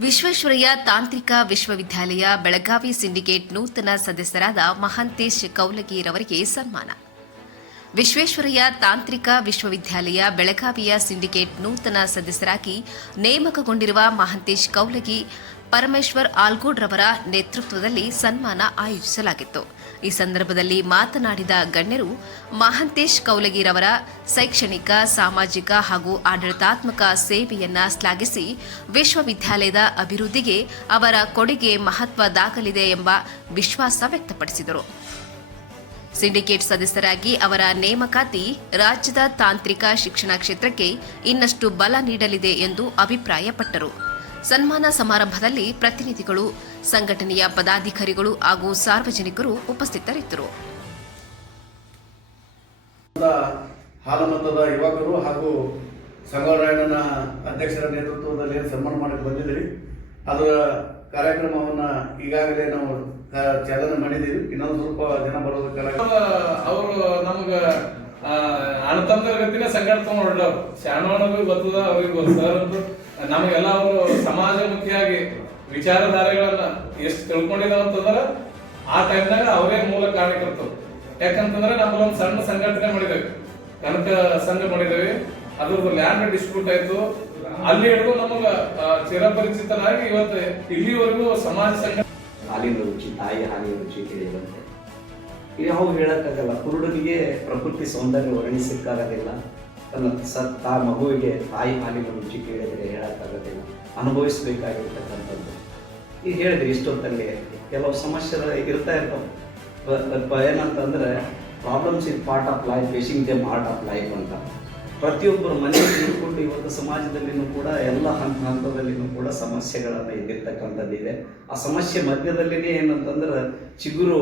ವಿಶ್ವೇಶ್ವರಯ್ಯ ತಾಂತ್ರಿಕ ವಿಶ್ವವಿದ್ಯಾಲಯ ಬೆಳಗಾವಿ ಸಿಂಡಿಕೇಟ್ ನೂತನ ಸದಸ್ಯರಾದ ಮಹಾಂತೇಶ್ ಕೌಲಗಿರವರಿಗೆ ಸನ್ಮಾನ. ವಿಶ್ವೇಶ್ವರಯ್ಯ ತಾಂತ್ರಿಕ ವಿಶ್ವವಿದ್ಯಾಲಯ ಬೆಳಗಾವಿಯ ಸಿಂಡಿಕೇಟ್ ನೂತನ ಸದಸ್ಯರಾಗಿ ನೇಮಕಗೊಂಡಿರುವ ಮಹಾಂತೇಶ್ ಕೌಲಗಿ, ಪರಮೇಶ್ವರ್ ಆಲ್ಗೂಡ್ರವರ ನೇತೃತ್ವದಲ್ಲಿ ಸನ್ಮಾನ ಆಯೋಜಿಸಲಾಗಿತ್ತು. ಈ ಸಂದರ್ಭದಲ್ಲಿ ಮಾತನಾಡಿದ ಗಣ್ಯರು, ಮಹಾಂತೇಶ್ ಕೌಲಗಿರವರ ಶೈಕ್ಷಣಿಕ, ಸಾಮಾಜಿಕ ಹಾಗೂ ಆಡಳಿತಾತ್ಮಕ ಸೇವೆಯನ್ನ ಶ್ಲಾಘಿಸಿ ವಿಶ್ವವಿದ್ಯಾಲಯದ ಅಭಿವೃದ್ಧಿಗೆ ಅವರ ಕೊಡುಗೆ ಮಹತ್ವದಾಗಲಿದೆ ಎಂಬ ವಿಶ್ವಾಸ ವ್ಯಕ್ತಪಡಿಸಿದರು. ಸಿಂಡಿಕೇಟ್ ಸದಸ್ಯರಾಗಿ ಅವರ ನೇಮಕಾತಿ ರಾಜ್ಯದ ತಾಂತ್ರಿಕ ಶಿಕ್ಷಣ ಕ್ಷೇತ್ರಕ್ಕೆ ಇನ್ನಷ್ಟು ಬಲ ನೀಡಲಿದೆ ಎಂದು ಅಭಿಪ್ರಾಯಪಟ್ಟರು. ಸನ್ಮಾನ ಸಮಾರಂಭದಲ್ಲಿ ಪ್ರತಿನಿಧಿಗಳು, ಸಂಘಟನೆಯ ಪದಾಧಿಕಾರಿಗಳು ಹಾಗೂ ಸಾರ್ವಜನಿಕರು ಉಪಸ್ಥಿತರಿದ್ದರು. ಹಾಲಮತದ ಯುವಕರು ಹಾಗೂ ಸಂಘರಾಯಣ್ಣನ ಅಧ್ಯಕ್ಷರ ನೇತೃತ್ವದಲ್ಲಿ ಸನ್ಮಾನ ಮಾಡಕ್ಕೆ ಬಂದಿದ್ದೀರಿ. ಅದರ ಕಾರ್ಯಕ್ರಮವನ್ನು ಈಗಾಗಲೇ ನಾವು ಚಾಲನೆ ಮಾಡಿದ್ದೀವಿ. ಇನ್ನೊಂದು ಸ್ವಲ್ಪ ಜನ ಬರೋದಕ್ಕೆ ಅವರು ನಮ್ಗೆ ಅಣತಂತ್ರ ಗತಿನ ಸಂಘಟನೆ ಹೊರಡವ್ರು. ಶಾಣವಣಿಗೂ ಗೊತ್ತದ, ಅವ್ರಿಗೆ ಗೊತ್ತದಂತೂ ನಮಗೆಲ್ಲ ಅವರು ಸಮಾಜಮುಖಿಯಾಗಿ ವಿಚಾರಧಾರೆಗಳನ್ನ ಎಷ್ಟು ತಿಳ್ಕೊಂಡಿದಾವ ಅಂತಂದ್ರೆ ಆ ಟೈಮ್ನಾಗ ಅವರೇ ಮೂಲ ಕಾರಣಕರ್ತರು. ಯಾಕಂತಂದ್ರೆ ನಮ್ಮಲ್ಲೊಂದು ಸಣ್ಣ ಸಂಘಟನೆ ಮಾಡಿದ್ದೇವೆ, ಕನಕ ಸಂಘ ಮಾಡಿದ್ದೇವೆ. ಅದ್ರದ್ದು ಲ್ಯಾಂಡ್ ಡಿಸ್ಪ್ಯೂಟ್ ಆಯ್ತು. ಅಲ್ಲಿ ಹಿಡಿದು ನಮಗ ಚಿರಪರಿಚಿತರಾಗಿ ಇವತ್ತು ಇಲ್ಲಿವರೆಗೂ ಸಮಾಜ ಸಂಘ ಹಾಲಿನ ರುಚಿ, ತಾಯಿ ಹಾಲಿನ ರುಚಿ ತಿಳಿಯುವಂತೆ ಯಾವ ಹೇಳಕ್ಕಾಗಲ್ಲ. ಕುರುಡನಿಗೆ ಪ್ರಕೃತಿ ಸೌಂದರ್ಯ ವರ್ಣಿಸಕ್ಕಾಗೋದಿಲ್ಲ. ತನ್ನ ಮಗುವಿಗೆ ತಾಯಿ ಹಾಲಿನ ರುಚಿ ಕೇಳಿದರೆ ಹೇಳಕ್ಕಾಗೋದಿಲ್ಲ, ಅನುಭವಿಸಬೇಕಾಗಿರ್ತಕ್ಕಂಥದ್ದು. ಈಗ ಹೇಳಿದ್ರಿ ಇಷ್ಟೊತ್ತಲ್ಲಿ ಕೆಲವು ಸಮಸ್ಯೆ ಇರ್ತಾ ಇರ್ತಾವೆ. ಏನಂತಂದ್ರೆ problems is part of life, facing the part of life ಅಂತ. ಪ್ರತಿಯೊಬ್ಬರು ಮನೆಯಲ್ಲಿ ಇಟ್ಕೊಂಡು ಇವತ್ತು ಸಮಾಜದಲ್ಲಿನೂ ಕೂಡ ಎಲ್ಲ ಹಂತದಲ್ಲಿನೂ ಕೂಡ ಸಮಸ್ಯೆಗಳನ್ನು ಎದುರ್ತಕ್ಕಂಥದ್ದಿದೆ. ಆ ಸಮಸ್ಯೆ ಮಧ್ಯದಲ್ಲಿನೇ ಏನಂತಂದ್ರೆ ಚಿಗುರು